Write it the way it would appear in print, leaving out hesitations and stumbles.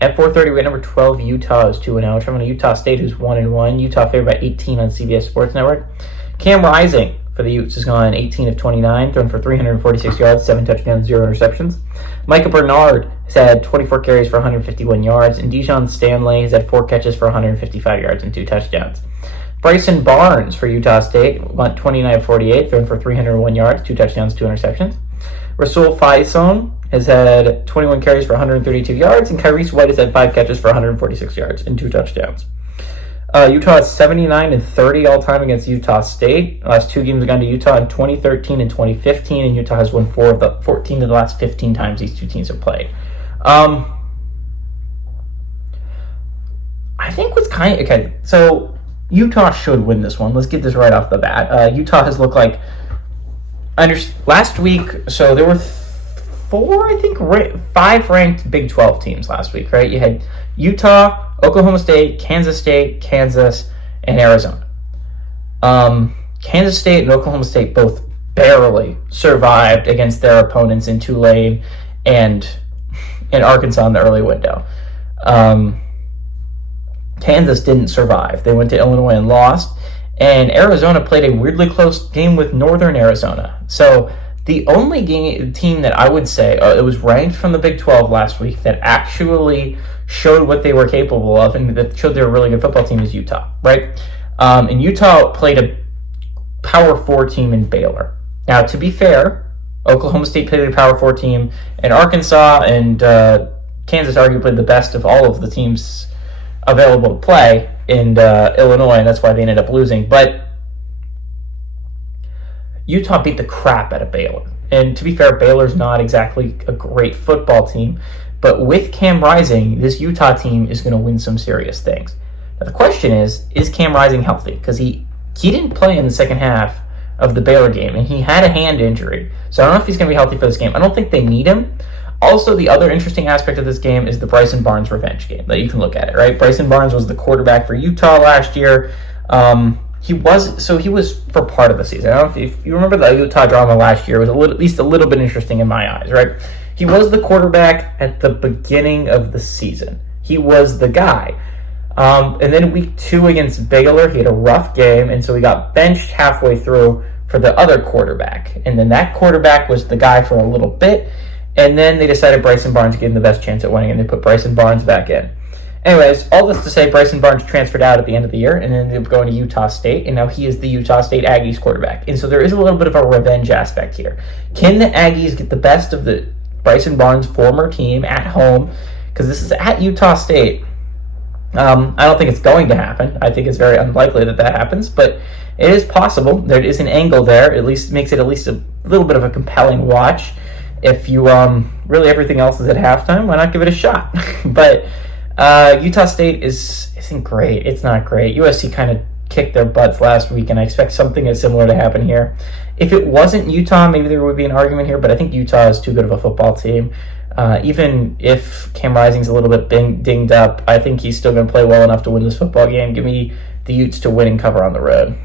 At 4:30, we had number 12, Utah is 2-0. Traveling to Utah State, who's 1-1. Utah favored by 18 on CBS Sports Network. Cam Rising for the Utes has gone 18 of 29, thrown for 346 yards, 7 touchdowns, 0 interceptions. Micah Bernard has had 24 carries for 151 yards, and Dijon Stanley has had 4 catches for 155 yards and 2 touchdowns. Bryson Barnes for Utah State went 29 of 48, thrown for 301 yards, 2 touchdowns, 2 interceptions. Rasul Faison has had 21 carries for 132 yards, and Kyrese White has had 5 catches for 146 yards and 2 touchdowns. Utah is 79 and 30 all time against Utah State. The last 2 games have gone to Utah in 2013 and 2015, and Utah has won 4 of the 14 of the last 15 times these 2 teams have played. I think what's kind of okay. So Utah should win this one. Let's get this right off the bat. Utah has looked like last week. So there were 5 ranked Big 12 teams last week, right? You had Utah, Oklahoma State, Kansas, and Arizona. Kansas State and Oklahoma State both barely survived against their opponents in Tulane and in Arkansas in the early window. Kansas didn't survive. They went to Illinois and lost. And Arizona played a weirdly close game with Northern Arizona. So the only team that I would say it was ranked from the Big 12 last week that actually showed what they were capable of and that showed they were a really good football team is Utah, right? And Utah played a Power 4 team in Baylor. Now, to be fair, Oklahoma State played a Power 4 team, and Arkansas and Kansas arguably the best of all of the teams available to play in Illinois, and that's why they ended up losing. But Utah beat the crap out of Baylor. And to be fair, Baylor's not exactly a great football team, but with Cam Rising, this Utah team is going to win some serious things. Now, the question is Cam Rising healthy? Because he didn't play in the second half of the Baylor game, and he had a hand injury. So I don't know if he's going to be healthy for this game. I don't think they need him. Also, the other interesting aspect of this game is the Bryson Barnes revenge game that you can look at it, right? Bryson Barnes was the quarterback for Utah last year. He was for part of the season. I don't know if you remember the Utah drama last year. It was at least a little bit interesting in my eyes, right? He was the quarterback at the beginning of the season. He was the guy. And then week 2 against Baylor, he had a rough game, and so he got benched halfway through for the other quarterback. And then that quarterback was the guy for a little bit, and then they decided Bryson Barnes gave him the best chance at winning, and they put Bryson Barnes back in. Anyways, all this to say, Bryson Barnes transferred out at the end of the year and ended up going to Utah State, and now he is the Utah State Aggies quarterback. And so there is a little bit of a revenge aspect here. Can the Aggies get the best of the Bryson Barnes' former team at home? Because this is at Utah State. I don't think it's going to happen. I think it's very unlikely that happens, but it is possible. There is an angle there. At least makes it at least a little bit of a compelling watch. If you really everything else is at halftime, why not give it a shot? But Utah State isn't great. It's not great. USC kind of kicked their butts last week, and I expect something similar to happen here. If it wasn't Utah, maybe there would be an argument here, but I think Utah is too good of a football team. Even if Cam Rising's a little bit dinged up, I think he's still going to play well enough to win this football game. Give me the Utes to win and cover on the road.